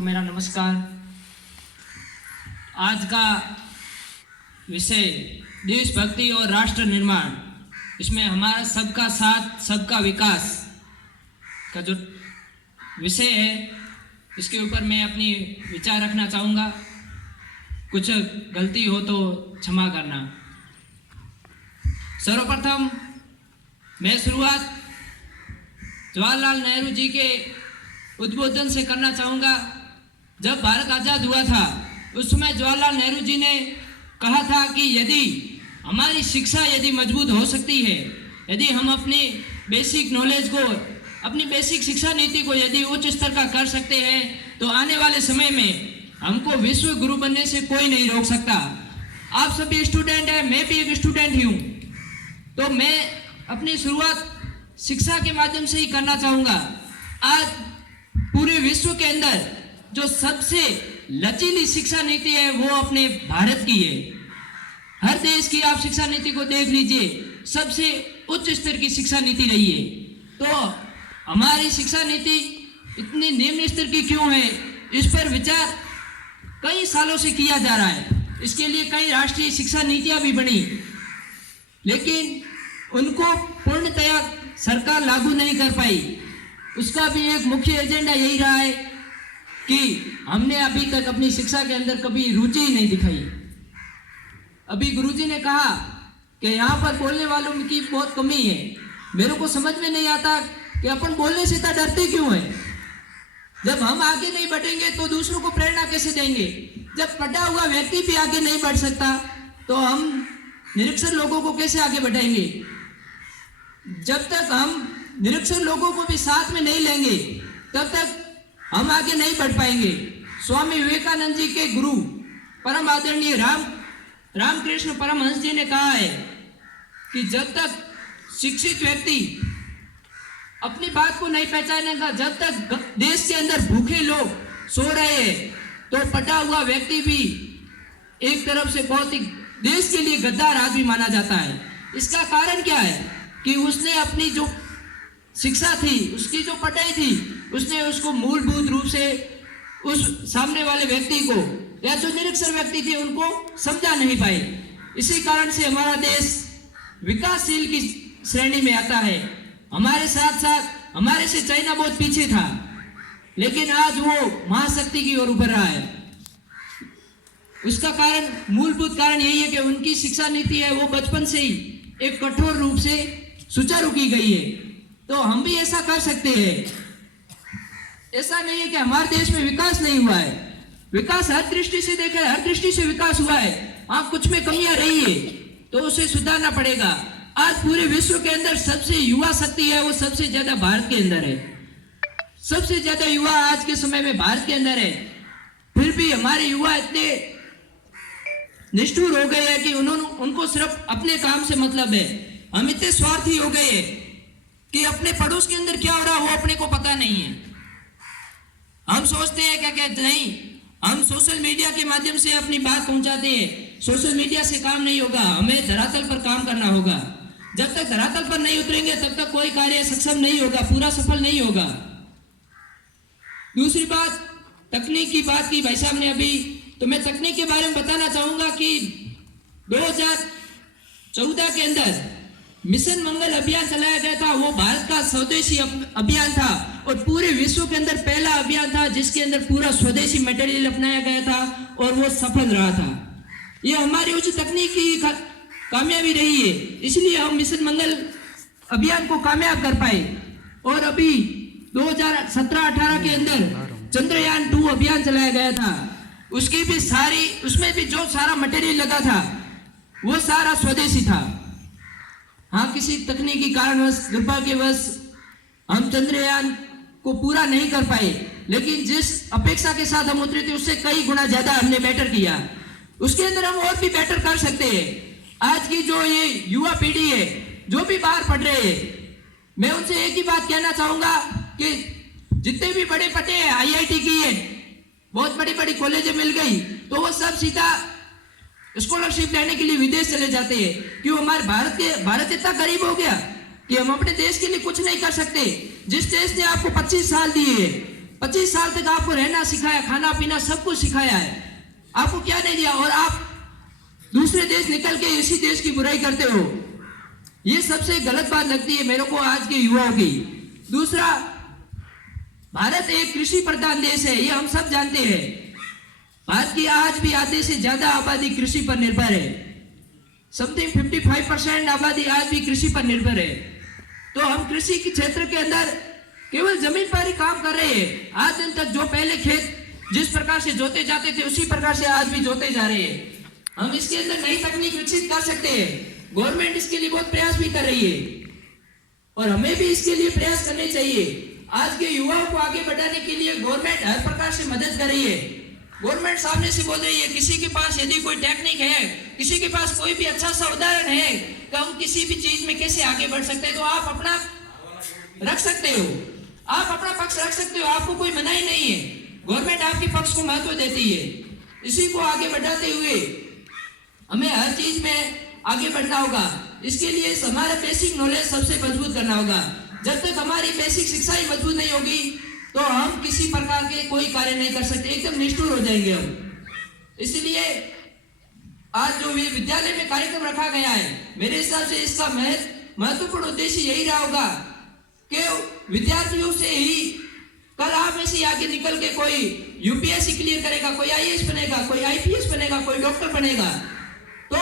मेरा नमस्कार। आज का विषय देशभक्ति और राष्ट्र निर्माण, इसमें हमारा सबका साथ सबका विकास का जो विषय है, इसके ऊपर मैं अपनी विचार रखना चाहूँगा। कुछ गलती हो तो क्षमा करना। सर्वप्रथम मैं शुरुआत जवाहरलाल नेहरू जी के उद्बोधन से करना चाहूँगा। जब भारत आज़ाद हुआ था उस समय जवाहरलाल नेहरू जी ने कहा था कि यदि हमारी शिक्षा यदि मजबूत हो सकती है, यदि हम अपनी बेसिक नॉलेज को, अपनी बेसिक शिक्षा नीति को यदि उच्च स्तर का कर सकते हैं, तो आने वाले समय में हमको विश्व गुरु बनने से कोई नहीं रोक सकता। आप सभी स्टूडेंट हैं, मैं भी एक स्टूडेंट ही हूँ, तो मैं अपनी शुरुआत शिक्षा के माध्यम से ही करना चाहूँगा। आज पूरे विश्व के अंदर जो सबसे लचीली शिक्षा नीति है वो अपने भारत की है। हर देश की आप शिक्षा नीति को देख लीजिए, सबसे उच्च स्तर की शिक्षा नीति रही है। तो हमारी शिक्षा नीति इतनी निम्न स्तर की क्यों है, इस पर विचार कई सालों से किया जा रहा है। इसके लिए कई राष्ट्रीय शिक्षा नीतियां भी बनी, लेकिन उनको पूर्णतया सरकार लागू नहीं कर पाई। उसका भी एक मुख्य एजेंडा यही रहा है कि हमने अभी तक अपनी शिक्षा के अंदर कभी रुचि ही नहीं दिखाई। अभी गुरुजी ने कहा कि यहाँ पर बोलने वालों की बहुत कमी है। मेरे को समझ में नहीं आता कि अपन बोलने से इतना डरते क्यों है। जब हम आगे नहीं बढ़ेंगे तो दूसरों को प्रेरणा कैसे देंगे। जब पढ़ा हुआ व्यक्ति भी आगे नहीं बढ़ सकता तो हम निरक्षर लोगों को कैसे आगे बढ़ाएंगे। जब तक हम निरक्षर लोगों को भी साथ में नहीं लेंगे तब तक हम आगे नहीं बढ़ पाएंगे। स्वामी विवेकानंद जी के गुरु परम आदरणीय रामकृष्ण परमहंस जी ने कहा है कि जब तक शिक्षित व्यक्ति अपनी बात को नहीं पहचानेगा, जब तक देश के अंदर भूखे लोग सो रहे हैं, तो पढ़ा हुआ व्यक्ति भी एक तरफ से बहुत ही देश के लिए गद्दार आदमी माना जाता है। इसका कारण क्या है कि उसने अपनी जो शिक्षा थी, उसकी जो पढ़ाई थी, उसने उसको मूलभूत रूप से उस सामने वाले व्यक्ति को या जो निरक्षर व्यक्ति थे उनको समझा नहीं पाए। इसी कारण से हमारा देश विकासशील की श्रेणी में आता है। हमारे साथ साथ हमारे से चाइना बहुत पीछे था, लेकिन आज वो महाशक्ति की ओर उभर रहा है। उसका कारण, मूलभूत कारण यही है कि उनकी शिक्षा नीति है वो बचपन से ही एक कठोर रूप से सुचारू की गई है। तो हम भी ऐसा कर सकते हैं। ऐसा नहीं है कि हमारे देश में विकास नहीं हुआ है। विकास हर दृष्टि से देखा है, हर दृष्टि से विकास हुआ है। हाँ, कुछ में कमियां रही है तो उसे सुधारना पड़ेगा। आज पूरे विश्व के अंदर सबसे युवा शक्ति है वो सबसे ज्यादा भारत के अंदर है। सबसे ज्यादा युवा आज के समय में भारत के अंदर है। फिर भी हमारे युवा इतने निष्ठुर हो गए हैं कि उनको सिर्फ अपने काम से मतलब है। हम इतने स्वार्थी हो गए हैं कि अपने पड़ोस के अंदर क्या हो रहा है वो अपने को पता नहीं है। हम सोचते हैं क्या कहते नहीं, हम सोशल मीडिया के माध्यम से अपनी बात पहुंचाते हैं। सोशल मीडिया से काम नहीं होगा, हमें धरातल पर काम करना होगा। जब तक धरातल पर नहीं उतरेंगे तब तक कोई कार्य सक्षम नहीं होगा, पूरा सफल नहीं होगा। दूसरी बात, तकनीक की बात की भाई साहब ने अभी, तो मैं तकनीक के बारे में बताना चाहूंगा कि 2014 के अंदर मिशन मंगल अभियान चलाया गया था। वो भारत का स्वदेशी अभियान था और पूरे विश्व के अंदर पहला अभियान था जिसके अंदर पूरा स्वदेशी मटेरियल अपनाया गया था और वो सफल रहा था। ये हमारी उच्च तकनीक की कामयाबी रही है, इसलिए हम मिशन मंगल अभियान को कामयाब कर पाए। और अभी 2017-18 के अंदर चंद्रयान 2 अभियान चलाया गया था। उसकी भी उसमें भी जो सारा मटेरियल लगा था वो सारा स्वदेशी था। हाँ, किसी तकनीकी कारणवश, दुर्भाग्यवश हम चंद्रयान को पूरा नहीं कर पाए, लेकिन जिस अपेक्षा के साथ हम उतरे थे उससे कई गुना ज्यादा हमने बेटर किया। उसके अंदर हम और भी बेटर कर सकते हैं। आज की जो ये युवा पीढ़ी है, जो भी बाहर पढ़ रहे हैं, मैं उनसे एक ही बात कहना चाहूंगा कि जितने भी बड़े पटे हैं, IIT की है, बहुत बड़ी बड़ी कॉलेजें मिल गई, तो वो सब सीधा स्कॉलरशिप लेने के लिए विदेश चले जाते हैं। क्यों? हमारे भारत इतना गरीब हो गया कि हम अपने देश के लिए कुछ नहीं कर सकते। जिस देश ने आपको 25 साल दिए, 25 साल तक आपको रहना सिखाया, खाना पीना सब कुछ सिखाया है, आपको क्या नहीं दिया, और आप दूसरे देश निकल के इसी देश की बुराई करते हो। ये सबसे गलत बात लगती है मेरे को आज के युवाओं की। दूसरा, भारत एक कृषि प्रधान देश है, ये हम सब जानते हैं। भारत की आज भी आधे से ज्यादा आबादी कृषि पर निर्भर है। समथिंग 55% आबादी आज भी कृषि पर निर्भर है। तो हम कृषि के क्षेत्र के अंदर केवल जमीन पर ही काम कर रहे हैं। आज दिन तक जो पहले खेत जिस प्रकार से जोते जाते थे उसी प्रकार से आज भी जोते जा रहे हैं। हम इसके अंदर नई तकनीक विकसित कर सकते हैं। गवर्नमेंट इसके लिए बहुत प्रयास भी कर रही है और हमें भी इसके लिए प्रयास करने चाहिए। आज के युवाओं को आगे बढ़ाने के लिए गवर्नमेंट हर प्रकार से मदद कर रही है। गवर्नमेंट सामने से बोल रही है, किसी के पास यदि कोई टेक्निक है, किसी के पास कोई भी अच्छा सा उदाहरण है कि हम किसी भी चीज में कैसे आगे बढ़ सकते हैं, तो आप अपना रख सकते हो, आप अपना पक्ष रख सकते हो, आपको कोई मनाही नहीं है। गवर्नमेंट आपके पक्ष को महत्व देती है। इसी को आगे बढ़ाते हुए हमें हर चीज में आगे बढ़ना होगा। इसके लिए हमारा बेसिक नॉलेज सबसे मजबूत करना होगा। जब तक हमारी बेसिक शिक्षा ही मजबूत नहीं होगी तो हम किसी प्रकार के कोई कार्य नहीं कर सकते, एकदम निष्ठुर हो जाएंगे हम। इसलिए आज जो ये विद्यालय में कार्यक्रम रखा गया है, मेरे हिसाब से इसका महत्वपूर्ण उद्देश्य यही रहा होगा कि विद्यार्थियों से ही कल आप में से आगे निकल के कोई यूपीएससी क्लियर करेगा, कोई आईएएस बनेगा, कोई आईपीएस बनेगा, कोई डॉक्टर बनेगा। तो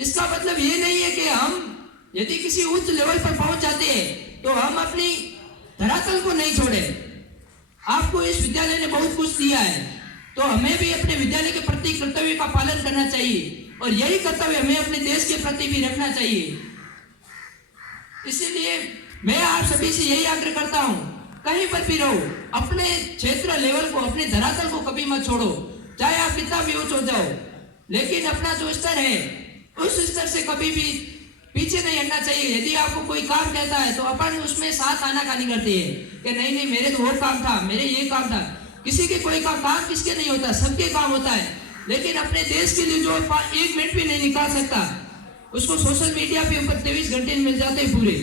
इसका मतलब ये नहीं है कि हम यदि किसी उच्च लेवल पर पहुंच जाते हैं तो हम अपनी धरातल को नहीं छोड़े। आपको इस विद्यालय ने बहुत कुछ दिया है, तो हमें भी अपने विद्यालय के प्रति कर्तव्य का पालन करना चाहिए और यही कर्तव्य हमें अपने देश के प्रति भी रखना चाहिए। इसीलिए मैं आप सभी से यही आग्रह करता हूं, कहीं पर भी रहो, अपने क्षेत्र लेवल को, अपने धरातल को कभी मत छोड़ो, चाहे आप कितना भी ऊंच हो जाओ, लेकिन अपना जो स्तर है उस स्तर से कभी भी पीछे नहीं हटना चाहिए। यदि आपको कोई काम कहता है तो अपन उसमें साथ आनाकानी करते हैं कि नहीं नहीं मेरे तो वो काम था, मेरे ये काम था। किसी के कोई काम किसके नहीं होता, सबके काम होता है। लेकिन अपने देश के लिए जो 1 मिनट भी नहीं निकाल सकता, उसको सोशल मीडिया पे ऊपर 23 घंटे मिल जाते हैं पूरे।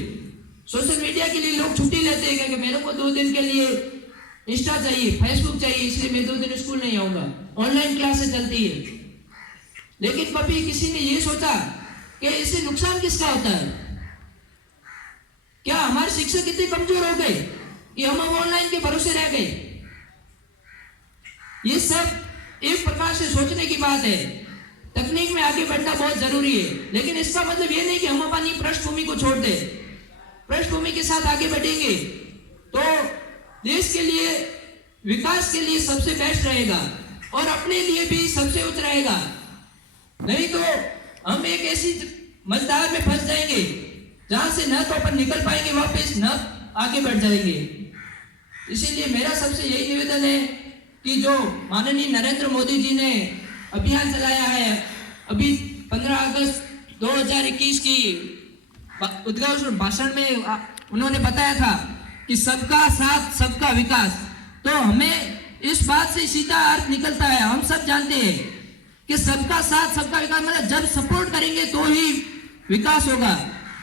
सोशल मीडिया के लिए लोग छुट्टी लेते हैं कि मेरे को 2 दिन के लिए इंस्टा चाहिए, फेसबुक चाहिए, इसलिए मैं 2 दिन स्कूल नहीं आऊंगा, ऑनलाइन क्लासेस चलती है। लेकिन कभी किसी ने ये सोचा कि इससे नुकसान किसका होता है? क्या हमारे शिक्षक इतने कमजोर हो गए कि हम ऑनलाइन के भरोसे रह गए? ये सब एक प्रकार से सोचने की बात है। तकनीक में आगे बढ़ना बहुत जरूरी है, लेकिन इसका मतलब ये नहीं कि हम अपनी पृष्ठभूमि को छोड़ दें। पृष्ठभूमि के साथ आगे बढ़ेंगे तो देश के लिए, विकास के लिए सबसे बेस्ट रहेगा और अपने लिए भी सबसे उच्च रहेगा। नहीं तो हम एक ऐसी मझधार में फंस जाएंगे जहां से न तो अपन निकल पाएंगे वापस, न आगे बढ़ जाएंगे। इसीलिए मेरा सबसे यही निवेदन है कि जो माननीय नरेंद्र मोदी जी ने अभियान चलाया है, अभी 15 अगस्त 2021 की उद्घाटन भाषण में उन्होंने बताया था कि सबका साथ सबका विकास। तो हमें इस बात से सीधा अर्थ निकलता है, हम सब जानते हैं कि सबका साथ सबका विकास मतलब जब सपोर्ट करेंगे तो ही विकास होगा।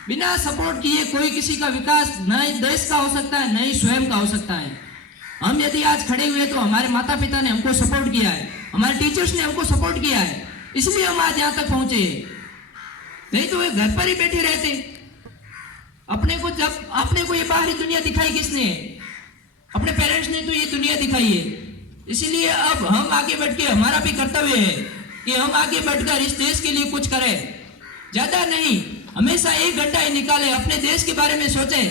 बिना सपोर्ट किए कोई किसी का विकास न देश का हो सकता है, न ही स्वयं का हो सकता है। हम यदि आज खड़े हुए तो हमारे माता पिता ने हमको सपोर्ट किया है, हमारे टीचर्स ने हमको सपोर्ट किया है, इसलिए हम आज यहाँ तक पहुंचे। नहीं तो वे घर पर ही बैठे रहते। अपने को ये बाहरी दुनिया दिखाई किसने? अपने पेरेंट्स ने तो ये दुनिया दिखाई है। इसीलिए अब हम आगे बढ़ के, हमारा भी कर्तव्य है कि हम आगे बढ़कर इस देश के लिए कुछ करें। ज्यादा नहीं, हमेशा 1 घंटा ही निकाले, अपने देश के बारे में सोचें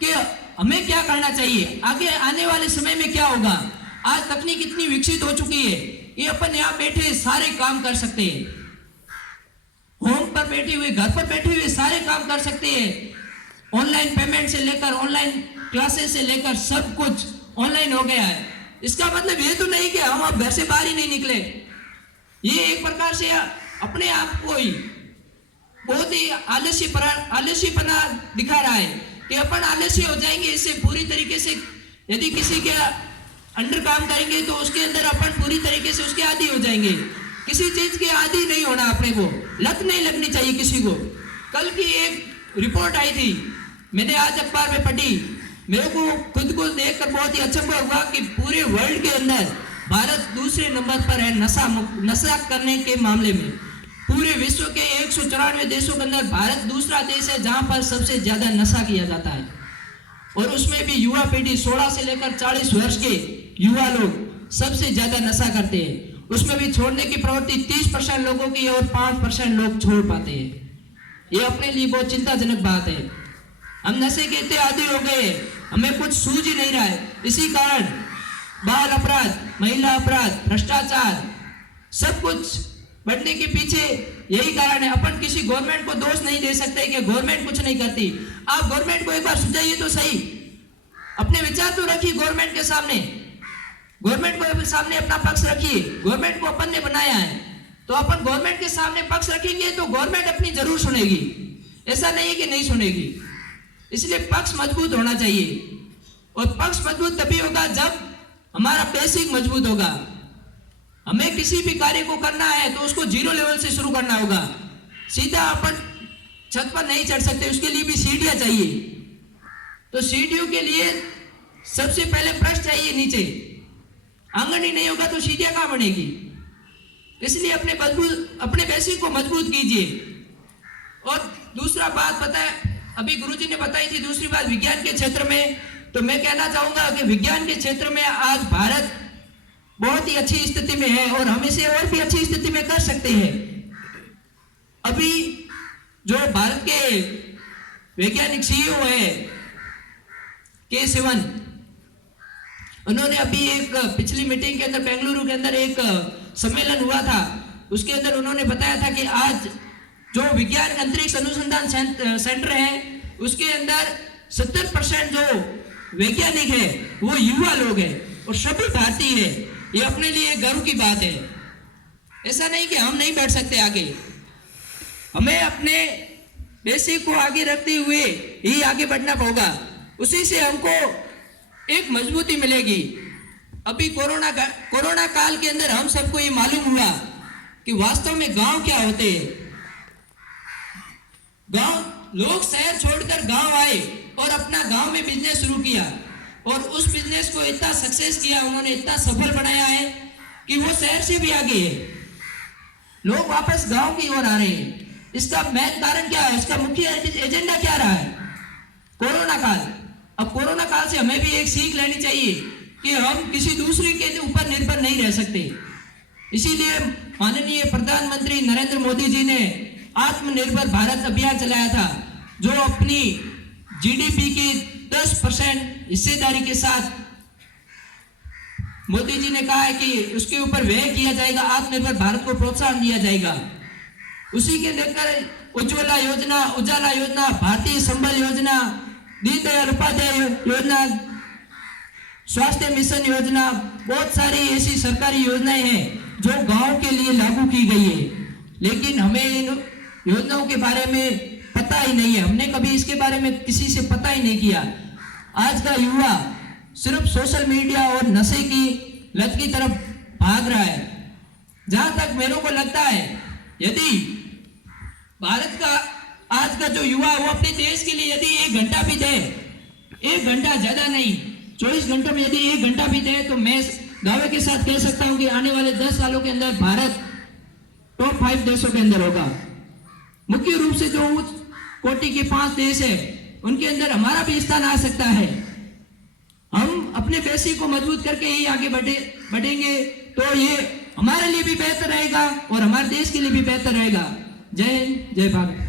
कि हमें क्या करना चाहिए, आगे आने वाले समय में क्या होगा। आज तकनीक इतनी विकसित हो चुकी है, ये अपन यहाँ बैठे सारे काम कर सकते हैं। होम पर बैठे हुए, घर पर बैठे हुए सारे काम कर सकते हैं। ऑनलाइन पेमेंट से लेकर ऑनलाइन क्लासेस से लेकर सब कुछ ऑनलाइन हो गया है। इसका मतलब ये तो नहीं कि हम अब घर से बाहर ही नहीं निकले। ये एक प्रकार से अपने आप को ही बहुत ही आलस्यपना दिखा रहा है कि अपन आलस्य हो जाएंगे। इससे पूरी तरीके से यदि किसी के अंडर काम करेंगे तो उसके अंदर अपन पूरी तरीके से उसके आदी हो जाएंगे। किसी चीज के आदी नहीं होना, अपने को लत नहीं लगनी चाहिए किसी को। कल की एक रिपोर्ट आई थी, मैंने आज अखबार में पढ़ी मेरे को खुद को देखकर बहुत ही अच्छा हुआ कि पूरे वर्ल्ड के अंदर भारत दूसरे नंबर पर है नशा करने के मामले में। पूरे विश्व के 194 देशों के अंदर भारत दूसरा देश है जहां पर सबसे ज्यादा नशा किया जाता है, और उसमें भी युवा पीढ़ी 16 से लेकर 40 वर्ष के युवा लोग सबसे ज्यादा नशा करते हैं। उसमें भी छोड़ने की प्रवृत्ति 30% लोगों की और 5% लोग छोड़ पाते हैं। ये अपने लिए बहुत चिंताजनक बात है। हम नशे के इतने आदी हो गए, हमें कुछ सूझ ही नहीं रहा है। इसी कारण बाल अपराध, महिला अपराध, भ्रष्टाचार सब कुछ बढ़ने के पीछे यही कारण है। अपन किसी गवर्नमेंट को दोष नहीं दे सकते कि गवर्नमेंट कुछ नहीं करती। आप गवर्नमेंट को एक बार सुझाइए तो सही, अपने विचार तो रखिए गवर्नमेंट के सामने, गवर्नमेंट को सामने अपना पक्ष रखिए। गवर्नमेंट को अपन ने बनाया है तो अपन गवर्नमेंट के सामने पक्ष रखेंगे तो गवर्नमेंट अपनी जरूर सुनेगी, ऐसा नहीं है कि नहीं सुनेगी। इसलिए पक्ष मजबूत होना चाहिए, और पक्ष मजबूत तभी होगा जब हमारा बेसिक मजबूत होगा। हमें किसी भी कार्य को करना है तो उसको 0 लेवल से शुरू करना होगा। सीधा अपन छत पर नहीं चढ़ सकते, उसके लिए भी सीढ़ियां चाहिए। तो सीढ़ियों के लिए सबसे पहले फर्श चाहिए नीचे, आंगन ही नहीं होगा तो सीढ़ियां कहां बनेगी। इसलिए अपने बेसिक को मजबूत कीजिए। और दूसरा बात अभी गुरुजी ने बताई थी, दूसरी बात विज्ञान के क्षेत्र में, तो मैं कहना चाहूंगा कि विज्ञान के क्षेत्र में आज भारत बहुत ही अच्छी स्थिति में है और हम इसे और भी अच्छी स्थिति में कर सकते हैं। अभी जो भारत के वैज्ञानिक CEO है के सिवन, उन्होंने अभी एक पिछली मीटिंग के अंदर बेंगलुरु के अंदर एक सम्मेलन हुआ था, उसके अंदर उन्होंने बताया था कि आज जो विज्ञान अंतरिक्ष अनुसंधान सेंटर है उसके अंदर 70% जो वैज्ञानिक है वो युवा लोग हैं और सभी भारतीय है। ये अपने लिए गर्व की बात है। ऐसा नहीं कि हम नहीं बढ़ सकते आगे, हमें अपने बेसिक को आगे रखते हुए ही आगे बढ़ना होगा, उसी से हमको एक मजबूती मिलेगी। अभी कोरोना काल के अंदर हम सबको ये मालूम हुआ कि वास्तव में गांव क्या होते हैं। गांव लोग शहर छोड़कर गांव आए और अपना गांव में बिजनेस शुरू किया, और उस बिजनेस को इतना सक्सेस किया, उन्होंने इतना सफल बनाया है कि वो शहर से भी आगे है। लोग वापस गांव की ओर आ रहे हैं। इसका मेन कारण क्या है, इसका मुख्य एजेंडा क्या रहा है? कोरोना काल। अब कोरोना काल से हमें भी एक सीख लेनी चाहिए कि हम किसी दूसरे के ऊपर निर्भर नहीं रह सकते। इसीलिए माननीय प्रधानमंत्री नरेंद्र मोदी जी ने आत्मनिर्भर भारत अभियान चलाया था, जो अपनी GDP की 10% हिस्सेदारी के साथ मोदी जी ने कहा है कि उसके ऊपर व्यय किया जाएगा, आत्मनिर्भर भारत को प्रोत्साहन दिया जाएगा। उसी के लेकर उज्ज्वला योजना, भारतीय संबल योजना, दीनदयाल उपाध्याय योजना, स्वास्थ्य मिशन योजना, बहुत सारी ऐसी सरकारी योजनाएं हैं जो गांव के लिए लागू की गई है, लेकिन हमें इन योजनाओं के बारे में पता ही नहीं है। हमने कभी इसके बारे में किसी से पता ही नहीं किया। आज का युवा सिर्फ सोशल मीडिया और नशे की लत की तरफ भाग रहा है। जहां तक मेरे को लगता है, यदि भारत का आज का जो युवा वो अपने देश के लिए यदि 1 घंटा भी दे, 1 घंटा ज्यादा नहीं, 24 घंटों में यदि 1 घंटा भी दे, तो मैं दावे के साथ कह सकता हूं कि आने वाले 10 सालों के अंदर भारत टॉप 5 देशों के अंदर होगा। मुख्य रूप से जो उच्च कोटि के 5 देश है उनके अंदर हमारा भी स्थान आ सकता है। हम अपने बेसिक को मजबूत करके ही आगे बढ़ेंगे तो ये हमारे लिए भी बेहतर रहेगा और हमारे देश के लिए भी बेहतर रहेगा। जय हिंद, जय भारत।